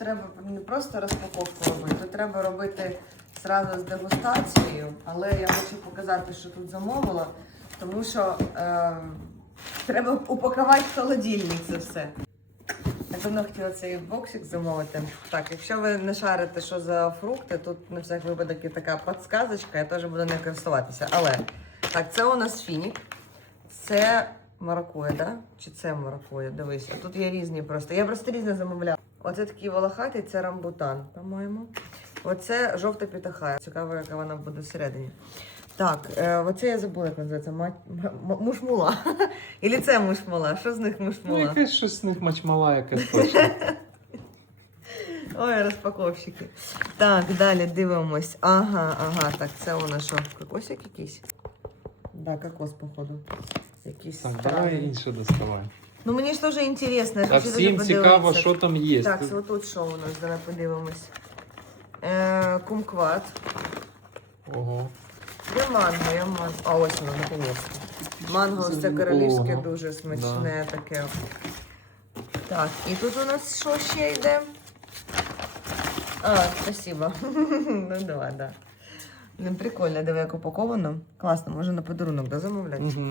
треба не просто розпаковку робити, тут треба робити зразу з дегустацією, але я хочу показати, що тут замовила, тому що е, треба упакувати в холодильник це все. Я давно хотіла цей боксик замовити. Так, якщо ви не шарите, що за фрукти, тут на всяк випадок є така підсказочка, я теж буду не користуватися. Але так, це у нас фінік. Це маракуя, да? Чи це маракуя? Дивись, тут є різні просто. Я просто різне замовляла. Оце такий волохатий, це рамбутан, по-моєму. Оце жовта пітахая. Цікаво, яка вона буде всередині. Так, е, оце я забула, як називається. Мать... м- м- Мушмула. Ілі це мушмула? Що з них Ну, мушмула? якась щось з них мачмала, якась точно. Ой, розпаковщики. Так, далі дивимось. Ага, ага, так, це у нас що? Кокосик якийсь? Да, кокос, походу. Якийсь Так, странний. давай інше доставай. Ну мені ж теж інтересно, А всім цікаво, що там є. Так, от тут що у нас, давай подивимось. Е, кумкват. Ого. Де манго? Я манго. А ось воно, наконець. Манго ось це королівське, Ого. дуже смачне таке. Так, і тут у нас що ще йде? А, спасибо. ну давай, да. Ну, прикольно, диви, як упаковано. Класно, може на подарунок да, замовляти. Угу.